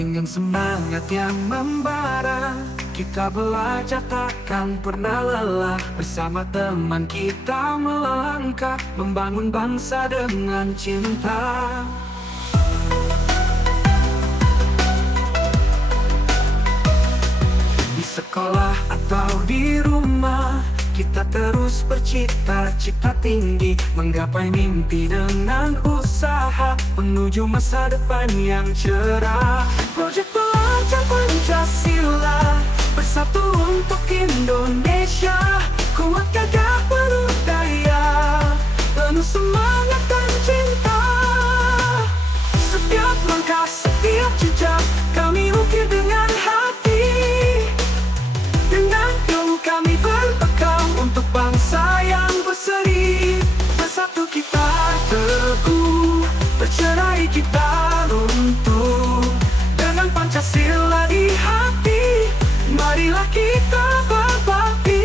Dengan semangat yang membara, kita belajar takkan pernah lelah. Bersama teman kita melangkah, membangun bangsa dengan cinta. Di sekolah atau di rumah, kita terus bercita-cita tinggi, menggapai mimpi dengan usaha, menuju masa depan yang cerah. Proyek Pelajar Pancasila, bersatu untuk Indonesia. Kuat gagah penuh daya, penuh semangat dan cinta. Setiap langkah, setiap jejak, kami ukir dengan hati. Dengan ilmu kami berbekal untuk bangsa yang berseri. Bersatu kita teguh, bercerai kita runtuh. Dengan Pancasila di hati, marilah kita berbakti.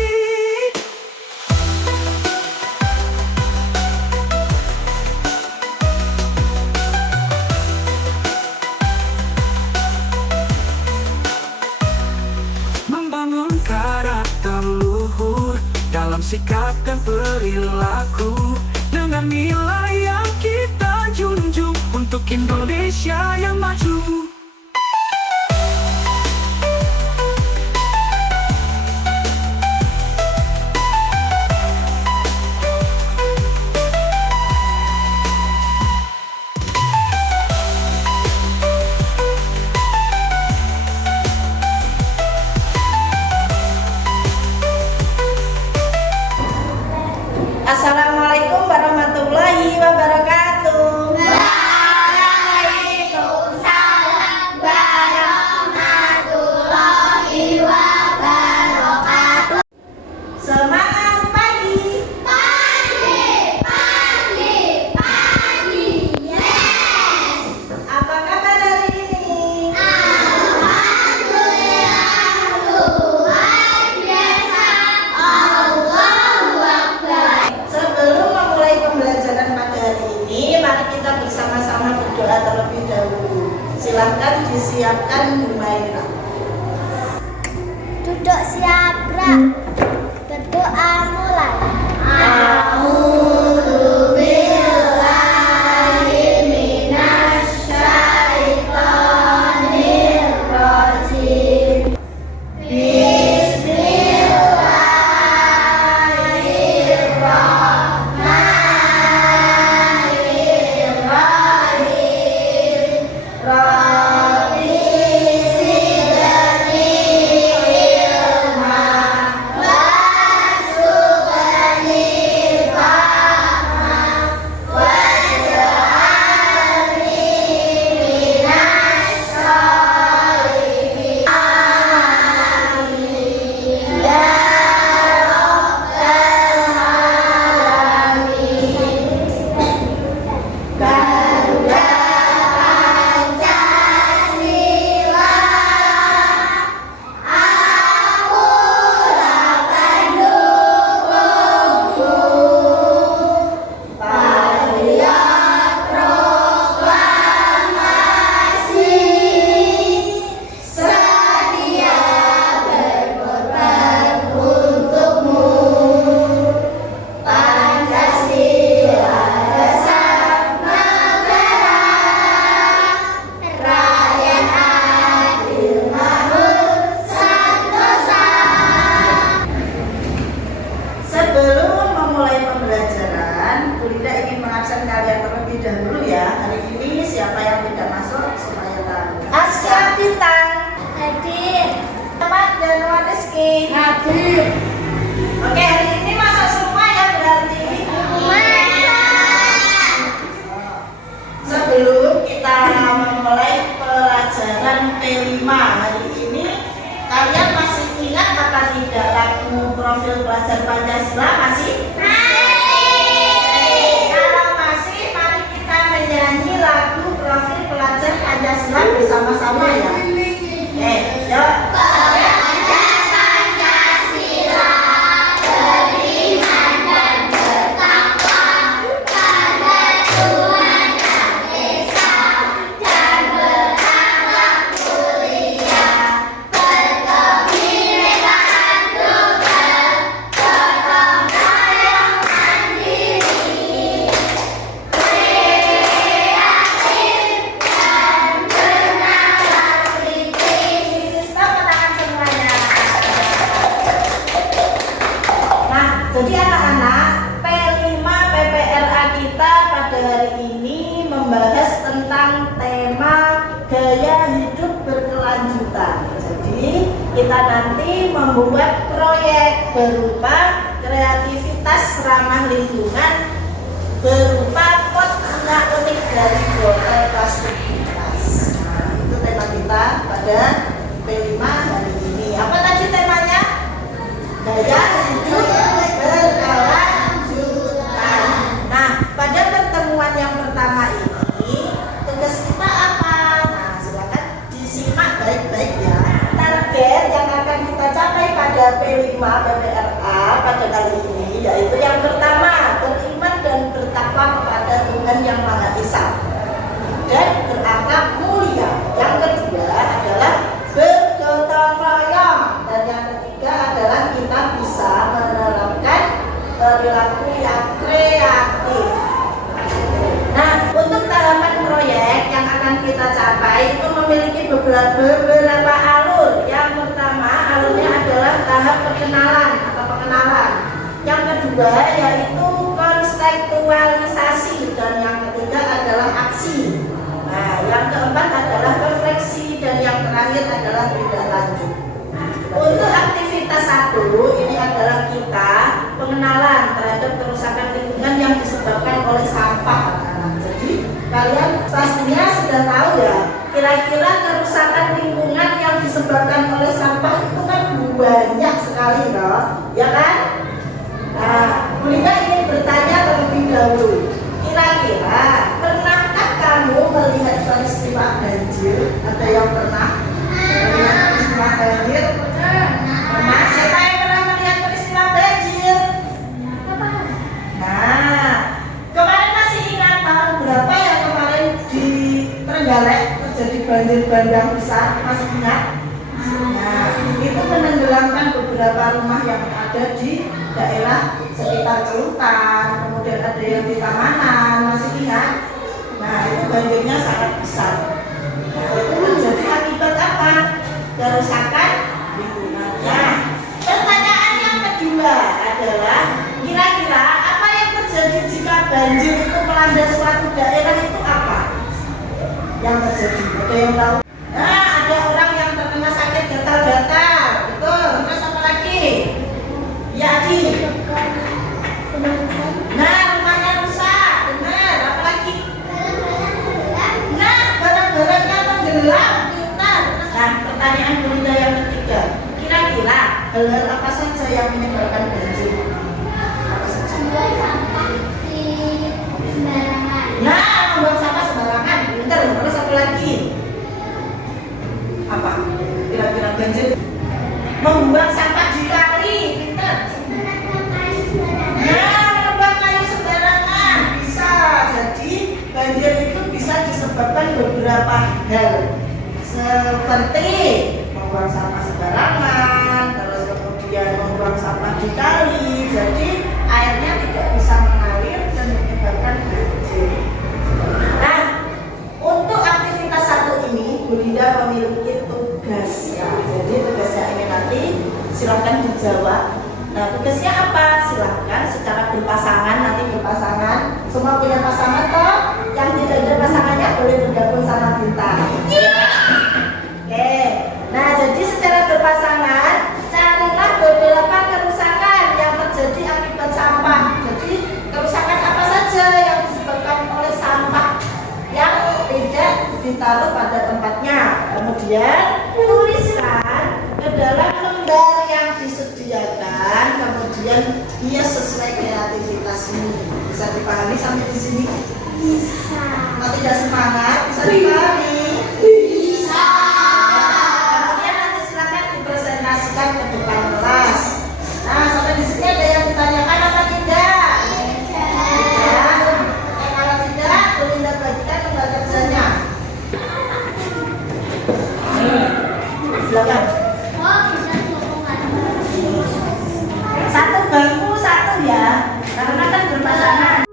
Membangun karakter luhur dalam sikap dan perilaku, dengan nilai yang kita junjung untuk Indonesia yang maju. Assalamualaikum warahmatullahi wabarakatuh. Waalaikumsalam warahmatullahi wabarakatuh. Semangat pagi. Pagi, pagi, pagi. Yes. Apa kabar hari ini? Alhamdulillah, luar biasa. Allahu Akbar. Sebelum memulai pembelajaran pagi hari ini, mari kita bersama-sama berdoa terlebih dahulu. Silakan disiapkan Humaira. Duduk siap, gerak. Berdoa mulai. A'udzubillahi minasyaitonirrajim. Bismillahirrahmanirrahim. Rabbi kita nanti membuat proyek berupa kreativitas ramah lingkungan berupa pot bunga unik dari botol plastik bekas. Nah, itu tema kita pada P5 hari ini. Apa tadi temanya? Gaya hidup berkelanjutan. Nah, pada pertemuan yang pertama ini tugas kita apa? Nah, silakan disimak baik-baik ya. Target yang akan kita capai pada P5 PPRA pada kali ini yaitu yang pertama, beriman dan bertakwa kepada Tuhan Yang Maha Esa dan berakhlak mulia. Yang kedua adalah bergotong royong, dan yang ketiga adalah kita bisa menerapkan perilaku yang kreatif. Nah, untuk tahapan proyek yang akan kita capai itu memiliki beberapa alur. Yang pertama, alurnya adalah tahap perkenalan atau pengenalan. Yang kedua yaitu konseptualisasi, dan yang ketiga adalah aksi. Nah, yang keempat adalah refleksi, dan yang terakhir adalah tindak lanjut. Untuk aktivitas 1 ini adalah kita pengenalan terhadap kerusakan lingkungan yang disebabkan oleh sampah. Jadi kalian pastinya sudah tahu ya, kira-kira kerusakan lingkungan yang disebabkan oleh sampah itu kan banyak sekali loh, ya kan? Nah, Bu Linda ingin bertanya terlebih dahulu, kira-kira pernahkah kamu melihat peristiwa banjir? Ada yang pernah melihat peristiwa banjir? Pernah? Siapa yang pernah melihat peristiwa banjir? Nah, kemarin masih ingat tahun berapa ya kemarin di Trenggalek terjadi banjir bandang besar? Masih ingat? Nah, itu menenggelamkan beberapa rumah yang ada di daerah sekitar Kelutan, kemudian ada yang di Tamanan, masih ingat? Nah, itu banjirnya sangat besar. Nah, itu menjadi akibat apa? Kerusakan lingkungan. Nah, pertanyaan yang kedua adalah kira-kira apa yang terjadi jika banjir itu melanda suatu daerah itu apa? Yang terjadi, ada yang tahu? Nah, ada orang yang terkena sakit gatal-gatal, betul. Terus apa lagi? Ya, Adi. Nah, rumahnya rusak, benar. Apa lagi? Nah, barang-barangnya tenggelam, pintar. Nah, pertanyaan Bu Linda yang ketiga, kira-kira hal-hal apa saja yang menyebabkan banjir? Apa saja? Membuang sampah di sembarangan. Nah, membuang sampah sembarangan, pintar. Terus apa lagi? Apa? Kira-kira banjir? Membuang sampah di kali, pintar. Nah, menebang kayu sembarangan bisa. Jadi banjir itu bisa disebabkan beberapa hal, seperti membuang sampah sembarangan, terus kemudian membuang sampah di kali. Jadi airnya tidak bisa mengalir dan menyebabkan banjir. Nah, untuk aktivitas 1 ini Bu Linda memiliki tugas ya. Jadi tugasnya ini nanti silakan dijawab. Nah, tugasnya apa? Silahkan secara berpasangan, nanti berpasangan. Semua punya pasangan toh? Yang tidak ada pasangannya boleh bergabung sama kita. Oke. Nah, jadi secara berpasangan carilah beberapa kerusakan yang terjadi akibat sampah. Jadi kerusakan apa saja yang disebabkan oleh sampah yang tidak ditaruh pada tempatnya. Kemudian tuliskan ke dalam lembar yang disediakan, kemudian hias sesuai kreativitasmu. Bisa dipahami sampai di sini? Bisa. Kalau tidak semangat, bisa dipahami? Bisa. Kemudian nanti silakan dipresentasikan ke depan kelas. Nah, sampai di sini ada yang ditanyakan apa tidak? Ya. Kalau tidak, Bu Linda bagikan lembar kerjanya. Silakan. Oh, bisa hubungan. Satu bangku satu ya, karena kan berpasangan.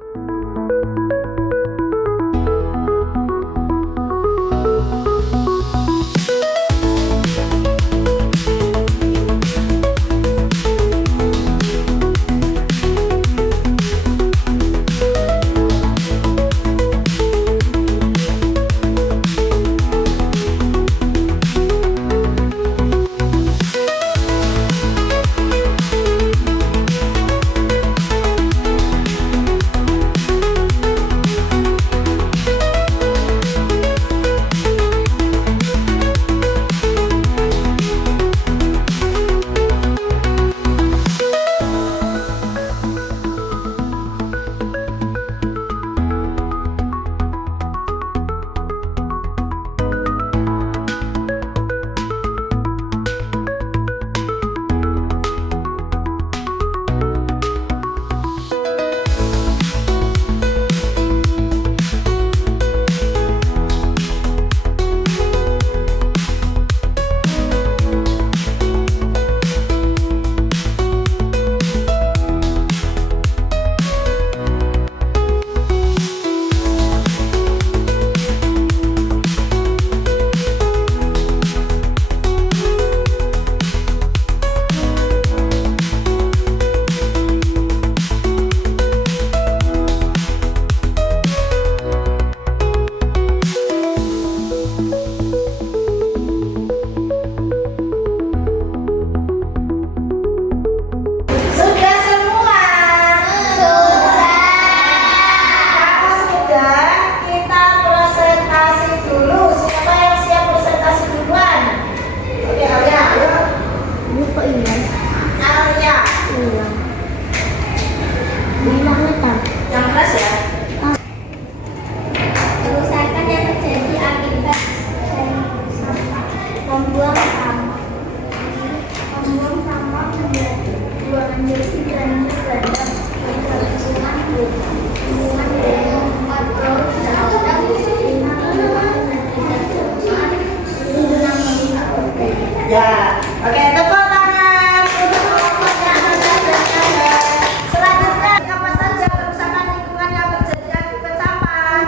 Ya, oke, tepuk tangan untuk kelompok yang sudah. Selanjutnya, apa saja kerusakan lingkungan yang terjadi akibat sampah?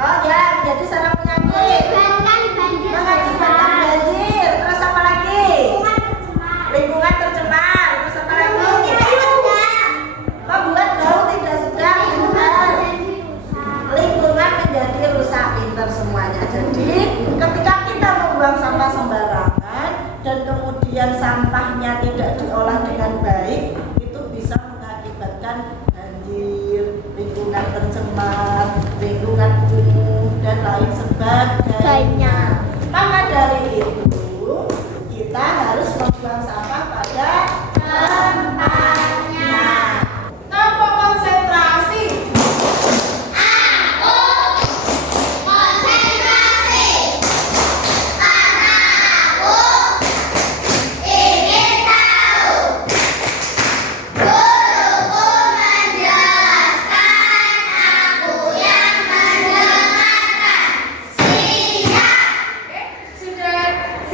Oh ya, menjadi sarang penyakit. Mengakibatkan banjir. Terus apa lagi? Lingkungan tercemar. Terus apa lagi? Membuat bau tidak sedap. Lingkungan menjadi rusak. Pinter semuanya. Jadi ketika kita membuang sampah sembarangan dan kemudian sampahnya tidak diolah dengan baik, itu bisa mengakibatkan banjir, lingkungan tercemar, lingkungan kumuh dan lain sebagainya. Maka dari itu kita harus membuang sampah pada tempatnya. Tanpa konsentrasi.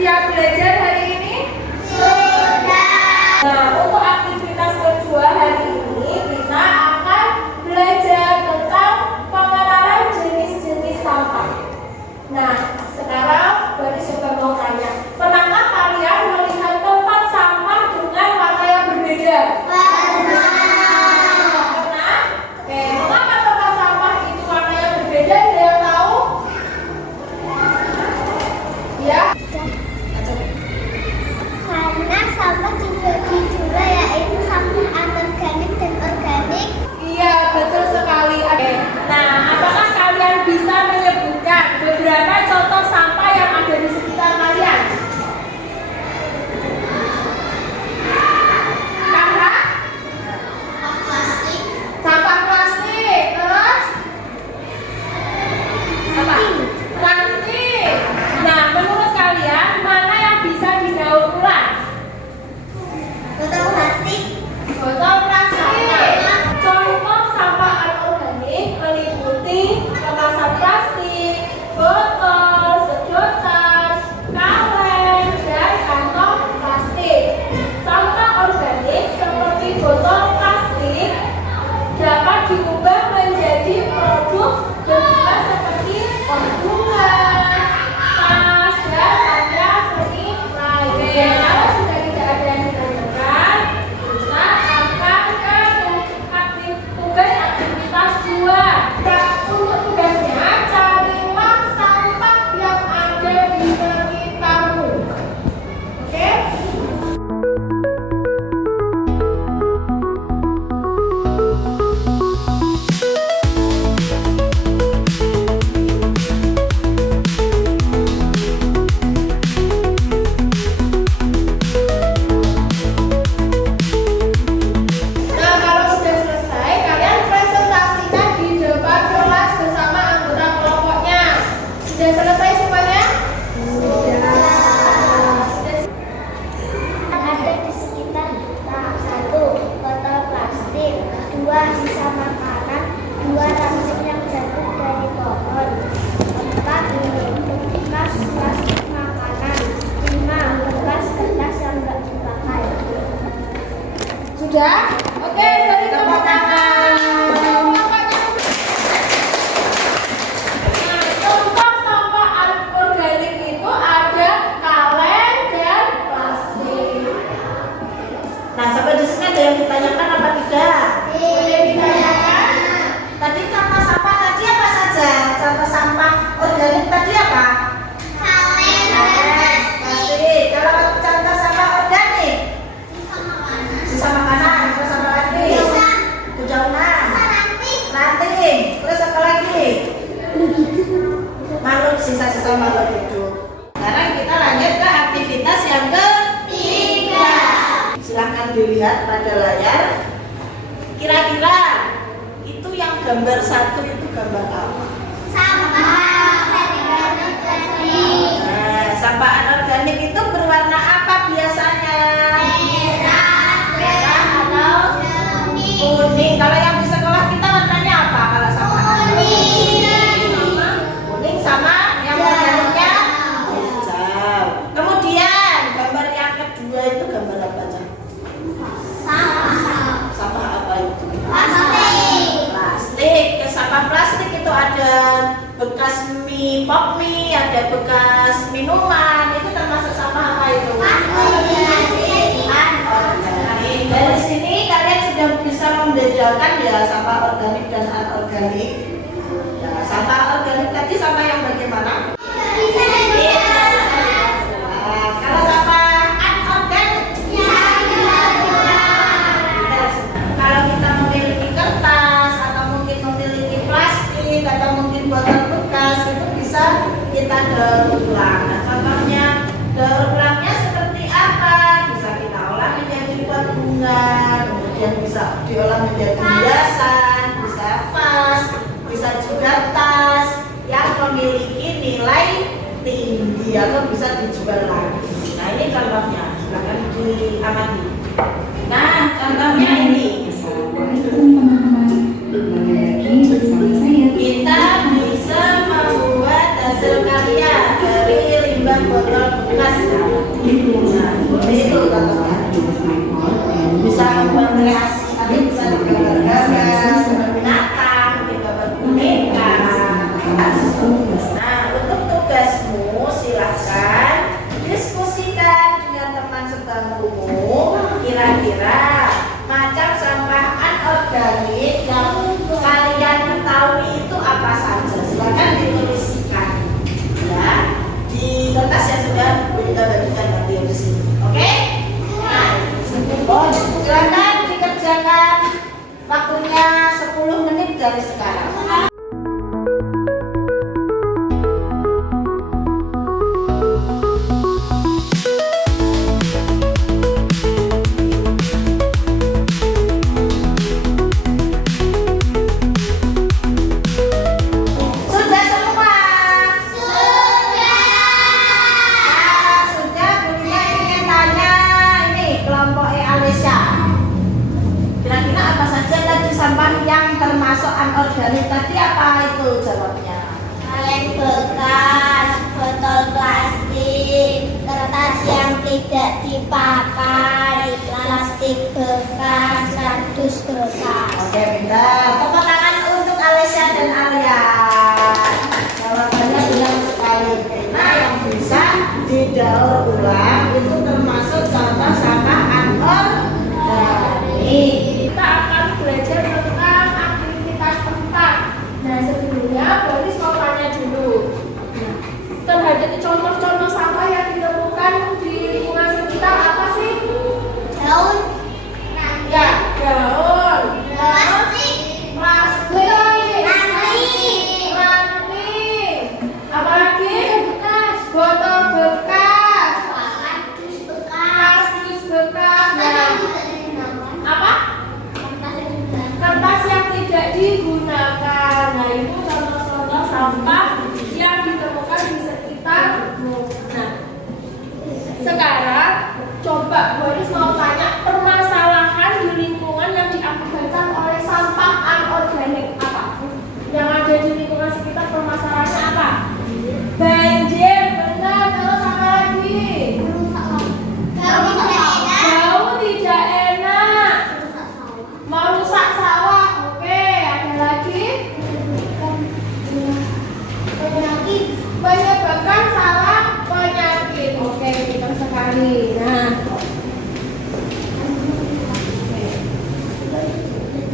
Siap belajar hari ini? Sudah. Nah, untuk aktivitas kedua hari ini kita akan belajar tentang pengenalan jenis-jenis sampah. Nah, sekarang Bani juga mau tanya, pernahkah kalian melihat tempat sampah dengan warna yang berbeda? Pernah? Oke, mengapa tempat sampah itu warna yang berbeda? Ada yang tahu? Ya? Karena sampah dibagi dua, yaitu sampah anorganik dan organik. Iya, betul sekali. Oke. Nah, apakah kalian bisa menyebutkan beberapa contoh sampah yang ada di sekitar kalian? Sampah? Sampah plastik. Terus? Apa? Ranting. Nah, menurut kalian mana yang bisa didaur ulang? Botol plastik. Botol plastik. Contoh sampah anorganik meliputi kemasan plastik, botol, sedotan, kaleng, dan kantong plastik. Sampah organik seperti botol plastik dapat diubah menjadi produk berguna seperti pot bunga, tas, dan karya seni lainnya. Kalau sudah tidak ada yang ditanyakan, kita akan ke tugas aktivitas 2. Untuk tugasnya, carilah sampah yang ada di sekitarmu. Oke? Nah, kalau sudah selesai, kalian presentasikan di depan kelas bersama anggota kelompoknya. Sudah selesai semuanya? Ada di sekitar kita. 1. Botol plastik. 2. Sisa makanan. 2. Ranting yang jatuh dari pohon. 4. Bekas plastik makanan. 5. Bekas kertas yang tidak dipakai. Sudah? Oke, beri tepuk tangan. Nah, contoh sampah anorganik itu ada kaleng dan plastik. Nah, sampai di sini ada yang ditanyakan apa tidak? Boleh ditanyakan? Tadi contoh sampah tadi apa saja? Contoh sampah organik tadi apa? Plastik. Kalau contoh sampah organik, sisa makanan. Terus apa lagi? Dedaunan. Ranting. Terus apa lagi? Makhluk, sisa-sisa makhluk hidup. Sekarang kita lanjut ke aktivitas yang ketiga. Silahkan dilihat pada layar. Kira-kira itu yang gambar 1 itu gambar apa? Nah, sampah anorganik itu berwarna apa biasanya? Merah bekas mie, pop mie, ada bekas minuman, itu termasuk sampah apa itu? Anorganik. Dari sini kalian sudah bisa membedakan ya sampah organik dan anorganik. Ya, sampah organik tadi sampah yang bagaimana? Kalau sampah anorganik, kalau kita memiliki kertas atau mungkin memiliki plastik atau mungkin botol bekas itu bisa kita daur ulang. Nah, contohnya daur ulangnya seperti apa? Bisa kita olah menjadi pot bunga, kemudian bisa diolah menjadi hiasan, bisa vas, bisa juga tas yang memiliki nilai tinggi atau bisa dijual lagi. Nah, ini contohnya, silakan diamati. Nah, contohnya ini. Kita bisa membuat hasil karya dari limbah botol bekas. Nah, seperti itu contohnya. Bisa membuat kreasi, tadi bisa digambar-gambar, seperti binatang, digambar boneka. Nah, untuk tugasmu silakan diskusikan dengan teman sebangkumu kira-kira macam sampah anorganik yang kalian ketahui itu apa saja. Silakan dituliskan ya di kertas yang sudah kita bagikan nanti di sini. Oke? Nah, silakan dikerjakan. Waktunya 10 menit dari sekarang. Sudah semua? Sudah. Nah, sudah. Bunda ingin tanya ini kelompok Alesya. Kira-kira apa saja tadi sampah yang termasuk anorganik tadi, apa itu jawabnya? Kaleng bekas, botol plastik, kertas yang tidak dipakai, plastik bekas, kardus bekas. Oke, pintar. Tepuk tangan untuk Alesya dan Arya. Jawabannya benar sekali. Karena yang bisa didaur ulang itu termasuk contoh sampah anorganik. Kita akan belajar tentang aktivitas tempat. Nah, sebelumnya Boris mau tanya dulu. Nah, terhadap contoh-contoh sampah yang ditemukan di lingkungan sekitar apa sih? Daun, Ya, daun, plastik, plastik, ranting, apalagi? bekas, Botol bekas, kardus bekas, kardus bekas, nah, apa? Kertas yang tidak digunakan. Nah, itu contoh-contoh sampah yang ditemukan di sekitarmu. Nah, sekarang coba Boris mau tanya permasalahan di lingkungan yang diakibatkan oleh sampah anorganik apa? Yang ada di lingkungan sekitar permasalahannya apa? Banjir, benar. Terus apa lagi? Bau tidak enak. Merusak sawah, oke. Ada lagi? Menyebabkan salah penyakit, oke. Pintar sekali. Nah,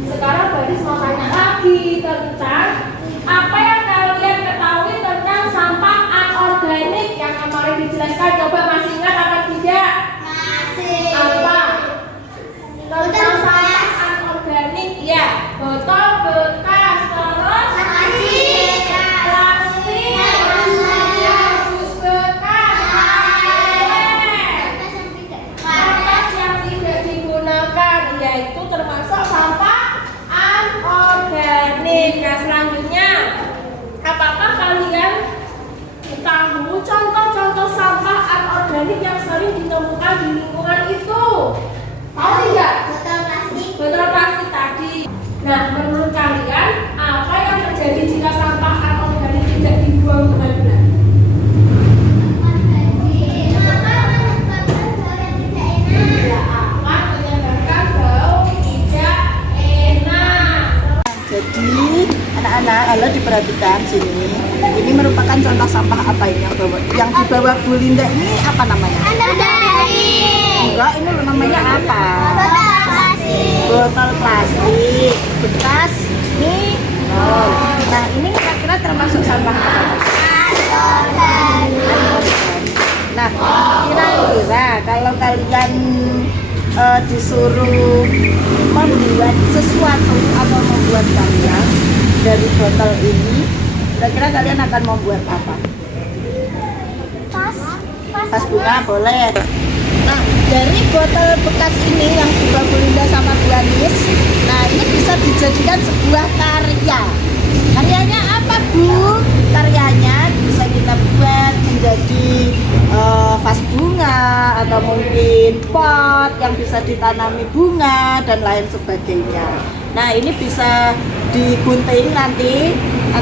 sekarang Boris mau tanya lagi tentang apa yang kalian ketahui tentang sampah anorganik yang kemarin dijelaskan. Coba masih ingat apa tidak? Apa? Tentang sampah anorganik, ya. Botol bekas, terus plastik, kardus bekas, kertas yang tidak digunakan, yaitu termasuk sampah anorganik. Nah, selanjutnya, apakah kalian tahu contoh-contoh sampah anorganik yang sering ditemukan di lingkungan itu? Tahu tidak? Botol plastik tadi. Nah, menurut kalian apa yang terjadi jika sampah anorganik tidak dibuang benar-benar? Ya, akan menyebabkan bau tidak enak. Jadi anak-anak kalau di perhatikan sini. Ini merupakan contoh sampah apa ini yang dibawa Bu Linda ini apa namanya? Enggak, ini loh namanya apa? Botol plastik bekas minum. Nah, ini kira-kira termasuk sampah apa? Nah, kira-kira kalau kalian disuruh membuat sesuatu atau membuat karya dari botol ini, kira-kira kalian akan membuat apa? Vas bunga boleh. Nah, dari botol bekas ini yang dibawa Bu Linda sama Bu Anis, nah ini bisa dijadikan sebuah karya. Karyanya apa, Bu? Karyanya bisa kita buat menjadi vas bunga atau mungkin pot yang bisa ditanami bunga dan lain sebagainya. Nah, ini bisa digunting nanti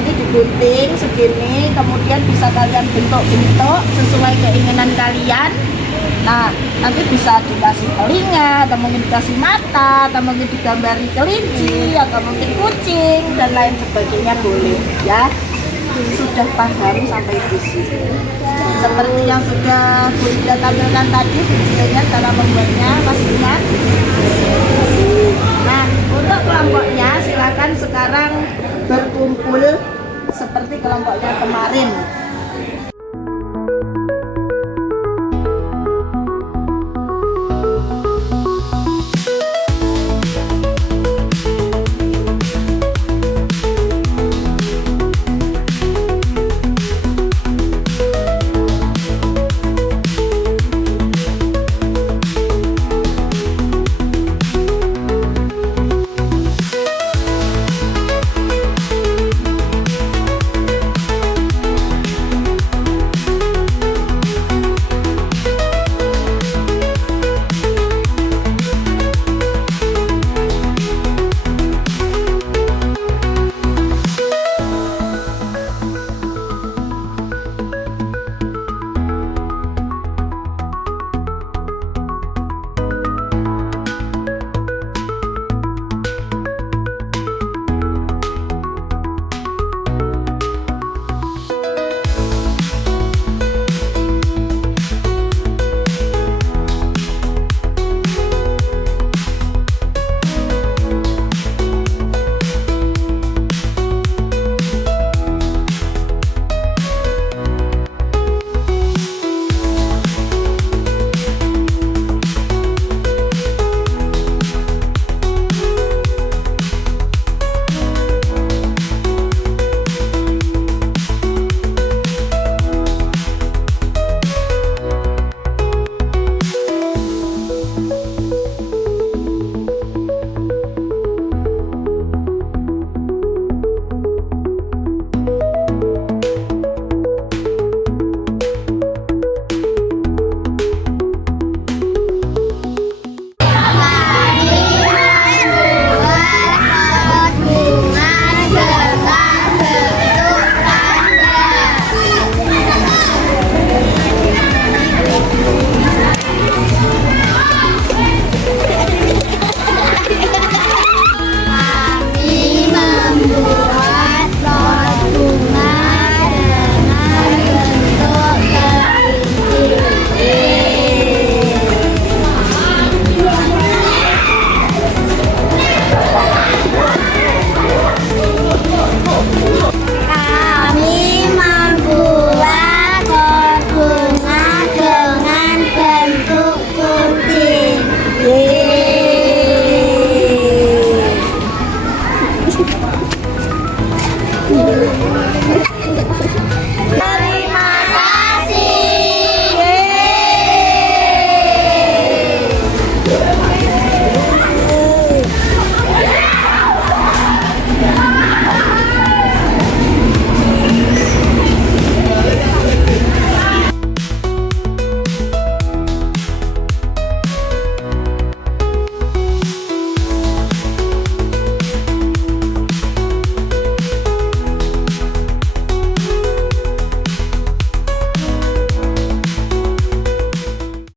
digunting segini, kemudian bisa kalian bentuk-bentuk sesuai keinginan kalian. Nah, nanti bisa dikasih telinga, atau mungkin dikasih mata, atau mungkin digambari kelinci, atau mungkin kucing, dan lain sebagainya boleh ya. Sudah paham sampai di sini. Seperti yang sudah Bu Linda tampilkan tadi videonya cara membuatnya, masih ingat? Nah, untuk kelompoknya silakan sekarang berkumpul seperti kelompoknya kemarin.